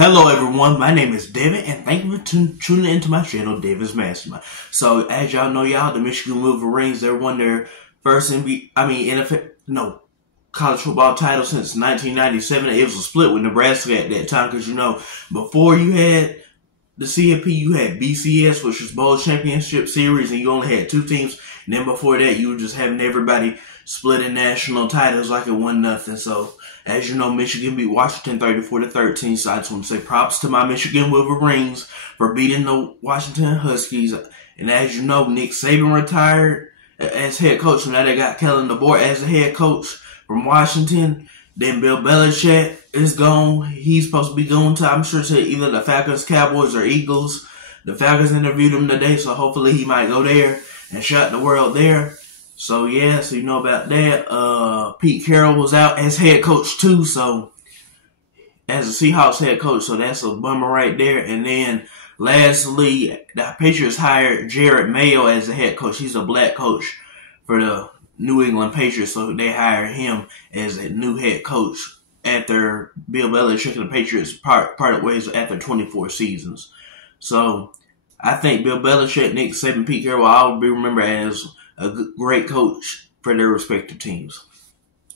Hello everyone, my name is David and thank you for tuning into my channel, David's Mastermind. So as y'all know, the Michigan Wolverines, they won their first college football title since 1997. It was a split with Nebraska at that time because, before you had the CFP, you had BCS, which was Bowl Championship Series, and you only had two teams. And then before that, you were just having everybody splitting national titles like it wasn't nothing. So, as you know, Michigan beat Washington 34-13. So I just want to say props to my Michigan Wolverines for beating the Washington Huskies. And as you know, Nick Saban retired as head coach. So now they got Kellen DeBoer as the head coach from Washington. Then Bill Belichick is gone. He's supposed to be going to, I'm sure, to either the Falcons, Cowboys, or Eagles. The Falcons interviewed him today, so hopefully he might go there and shock the world there. So, yeah, so you know about that. Pete Carroll was out as head coach, too, so as a Seahawks head coach, so that's a bummer right there. And then, lastly, the Patriots hired Jared Mayo as the head coach. He's a black coach for the New England Patriots, so they hired him as a new head coach after Bill Belichick and the Patriots parted ways after 24 seasons. So, I think Bill Belichick, Nick Saban, Pete Carroll will all be remembered as a great coach for their respective teams.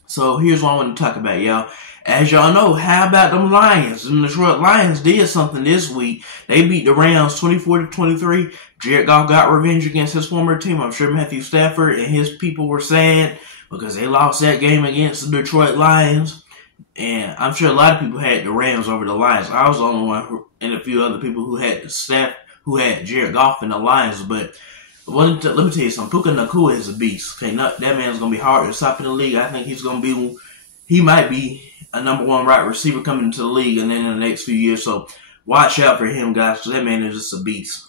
So here's what I want to talk about, y'all. As y'all know, how about them Lions? The Detroit Lions did something this week. They beat the Rams 24-23. Jared Goff got revenge against his former team. I'm sure Matthew Stafford and his people were sad because they lost that game against the Detroit Lions. And I'm sure a lot of people had the Rams over the Lions. I was the only one and a few other people who had the staff who had Jared Goff and the Lions, but let me tell you something. Puka Nacua is a beast. Okay, that man's going to be hard to stop in the league. I think he might be a number one wide receiver coming into the league and then in the next few years. So watch out for him, guys, because that man is just a beast.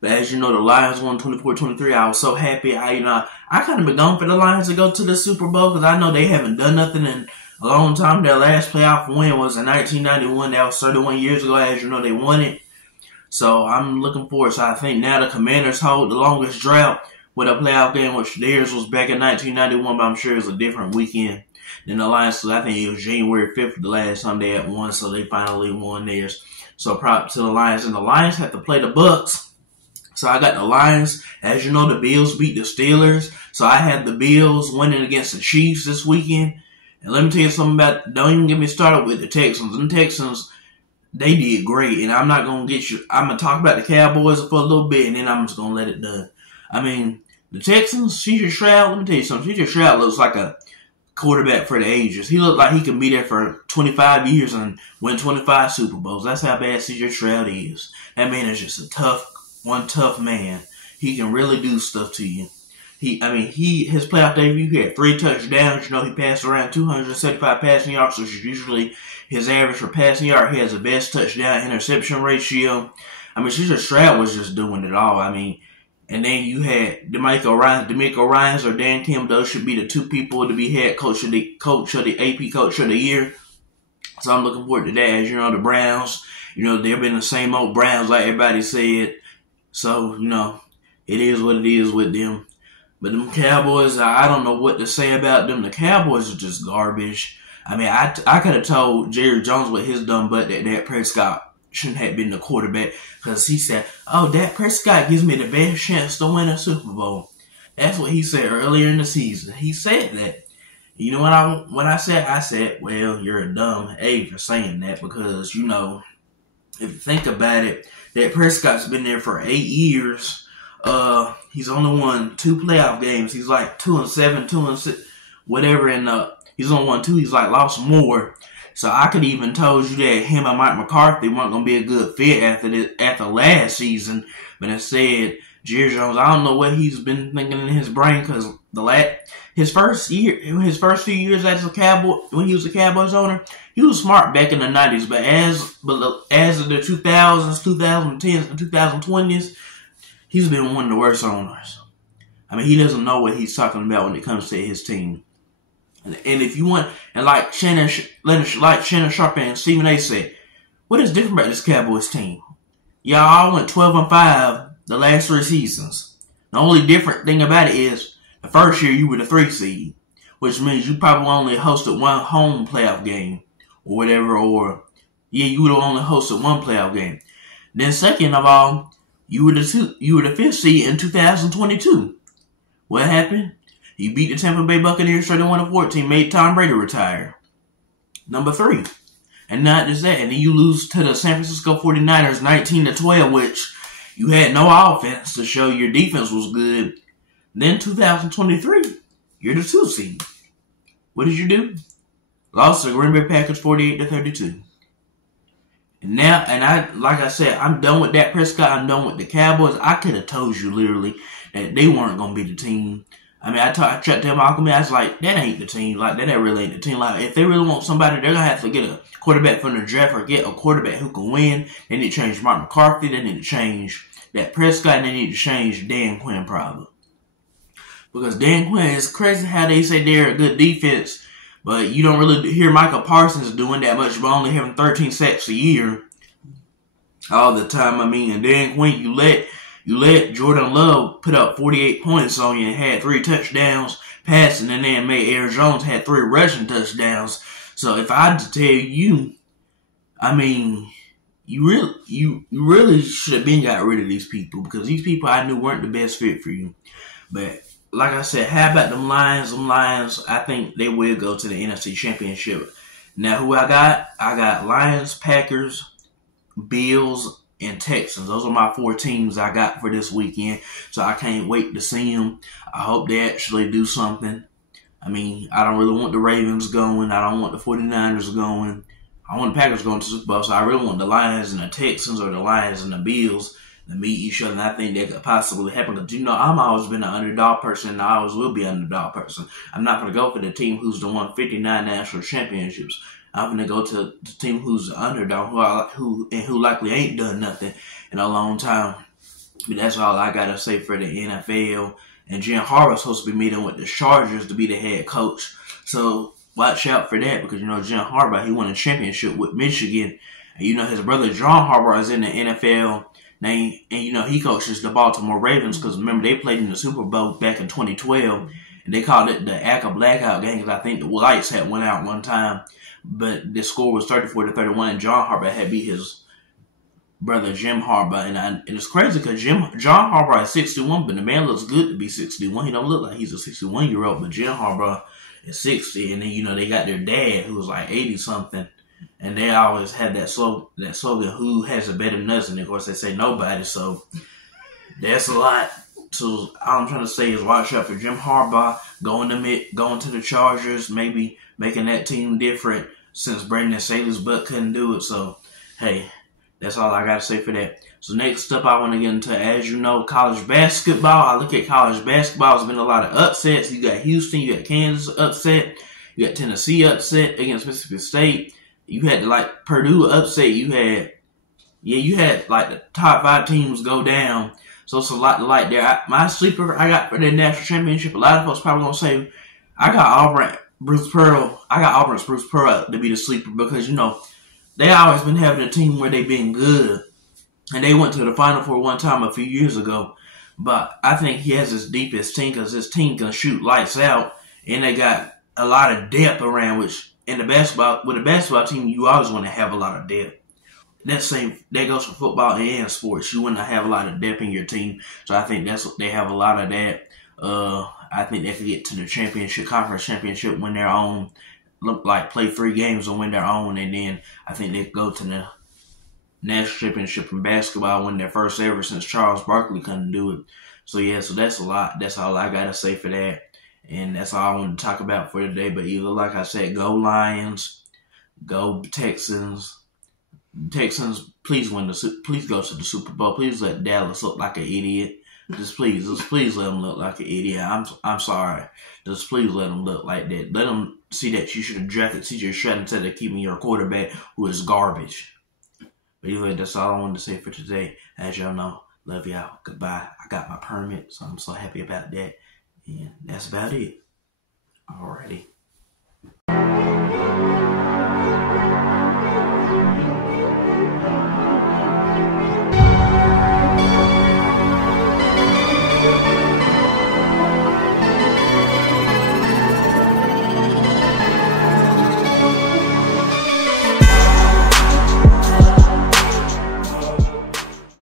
But as you know, the Lions won 24-23. I was so happy. I kind of been going for the Lions to go to the Super Bowl because I know they haven't done nothing in a long time. Their last playoff win was in 1991. That was 31 years ago. As you know, they won it. So I'm looking forward. So I think now the Commanders hold the longest drought with a playoff game, which theirs was back in 1991, but I'm sure it was a different weekend than the Lions. So I think it was January 5th the last time they had won, so they finally won theirs. So props to the Lions. And the Lions have to play the Bucks. So I got the Lions. As you know, the Bills beat the Steelers. So I had the Bills winning against the Chiefs this weekend. And let me tell you something about, don't even get me started with the Texans. The Texans, they did great, and I'm not going to get you. I'm going to talk about the Cowboys for a little bit, and then I'm just going to let it done. I mean, the Texans, C.J. Stroud, let me tell you something. C.J. Stroud looks like a quarterback for the ages. He looked like he could be there for 25 years and win 25 Super Bowls. That's how bad C.J. Stroud is. That man is just one tough man. He can really do stuff to you. His playoff debut, he had 3 touchdowns. He passed around 275 passing yards, which is usually his average for passing yard. He has the best touchdown interception ratio. C.J. Stroud was just doing it all. And then you had DeMeco Ryans or Dan Kim. Those should be the two people to be head coach of the AP Coach of the Year. So I'm looking forward to that. As you know, the Browns, they've been the same old Browns like everybody said. So, it is what it is with them. But them Cowboys, I don't know what to say about them. The Cowboys are just garbage. I could have told Jerry Jones with his dumb butt that Dak Prescott shouldn't have been the quarterback because he said, Dak Prescott gives me the best chance to win a Super Bowl. That's what he said earlier in the season. He said that. You know what when I said, well, you're a dumb A for saying that because, if you think about it, Dak Prescott's been there for 8 years. He's only won 2 playoff games. He's like 2-7, 2-6, whatever, and he's only won 2. He's lost more. So I could even told you that him and Mike McCarthy weren't gonna be a good fit after last season. But instead, Jerry Jones, I don't know what he's been thinking in his brain because his first few years as a Cowboy, when he was a Cowboys owner, he was smart back in the 90s. But as of the 2000s, 2010s, and 2020s. He's been one of the worst owners. He doesn't know what he's talking about when it comes to his team. And if you want, and like Shannon Sharpe and Stephen A. said, what is different about this Cowboys team? Y'all all went 12-5 the last 3 seasons. The only different thing about it is the first year you were the 3 seed, which means you probably only hosted 1 home playoff game or whatever, or Yeah, you would have only hosted one playoff game. Then second of all, you were the fifth seed in 2022. What happened? You beat the Tampa Bay Buccaneers 31-14, made Tom Brady retire. Number 3. And not just that, and then you lose to the San Francisco 49ers 19-12, which you had no offense to show your defense was good. Then 2023, you're the 2 seed. What did you do? Lost to the Green Bay Packers 48-32. And now, like I said, I'm done with Dak Prescott. I'm done with the Cowboys. I could have told you literally that they weren't going to be the team. I mean, I tried to tell Malcolm, I was like, that ain't the team. Like, that really ain't the team. Like, if they really want somebody, they're going to have to get a quarterback from the draft or get a quarterback who can win. They need to change Mark McCarthy. They need to change Dak Prescott. And they need to change Dan Quinn probably. Because Dan Quinn is crazy how they say they're a good defense, but you don't really hear Michael Parsons doing that much, but only having 13 sacks a year all the time. I mean, and Dan Quinn, you let Jordan Love put up 48 points on you and had 3 touchdowns passing, and then made Aaron Jones had 3 rushing touchdowns. So if I had to tell you, I mean, you really should have been got rid of these people, because these people I knew weren't the best fit for you. But like I said, how about them Lions? Them Lions, I think they will go to the NFC Championship. Now, who I got? I got Lions, Packers, Bills, and Texans. Those are my 4 teams I got for this weekend. So I can't wait to see them. I hope they actually do something. I mean, I don't really want the Ravens going. I don't want the 49ers going. I want the Packers going to the Super Bowl. So I really want the Lions and the Texans, or the Lions and the Bills, to meet each other. And I think that could possibly happen. Because, you know, I've always been an underdog person, and I always will be an underdog person. I'm not going to go for the team who's the won 59 national championships. I'm going to go to the team who's the underdog, who likely ain't done nothing in a long time. But that's all I got to say for the NFL. And Jim Harbaugh's supposed to be meeting with the Chargers to be the head coach. So watch out for that, because, you know, Jim Harbaugh, he won a championship with Michigan. And, you know, his brother John Harbaugh is in the NFL. Now, and, you know, he coaches the Baltimore Ravens, because, remember, they played in the Super Bowl back in 2012. And they called it the ACA blackout game, because I think the lights had went out one time. But the score was 34-31, and John Harbaugh had beat his brother Jim Harbaugh. And it's crazy because John Harbaugh is 61, but the man looks good to be 61. He don't look like he's a 61-year-old, but Jim Harbaugh is 60. And then, you know, they got their dad, who was like 80-something. And they always had that slogan, who has a better nuts? And, of course, they say nobody. So that's a lot. So all I'm trying to say is watch out for Jim Harbaugh going to the Chargers, maybe making that team different, since Brandon Staley's butt couldn't do it. So, hey, that's all I got to say for that. So next up, I want to get into, as you know, college basketball. I look at college basketball. There's been a lot of upsets. You got Houston, you got Kansas upset, you got Tennessee upset against Mississippi State. You had like Purdue upset. You had like the top 5 teams go down. So it's a lot to like there. My sleeper I got for the national championship, a lot of folks probably gonna say I got Auburn's Bruce Pearl to be the sleeper, because, you know, they always been having a team where they been good, and they went to the Final Four one time a few years ago. But I think he has his deepest team, because his team can shoot lights out, and they got a lot of depth around. Which with a basketball team, you always want to have a lot of depth. That goes for football and sports. You want to have a lot of depth in your team. So I think they have a lot of that. I think they could get to the conference championship, win their own, play 3 games and win their own, and then I think they could go to the national championship in basketball, win their first ever since Charles Barkley couldn't do it. So yeah, so that's a lot. That's all I gotta say for that, and that's all I want to talk about for today. But either, like I said, go Lions, go Texans. Texans, please go to the Super Bowl. Please let Dallas look like an idiot. Just please let them look like an idiot. I'm sorry. Just please let them look like that. Let them see that you should have drafted C.J. Stroud instead of keeping your quarterback, who is garbage. But anyway, that's all I wanted to say for today. As y'all know, love y'all. Goodbye. I got my permit, so I'm so happy about that. And that's about it. Alrighty.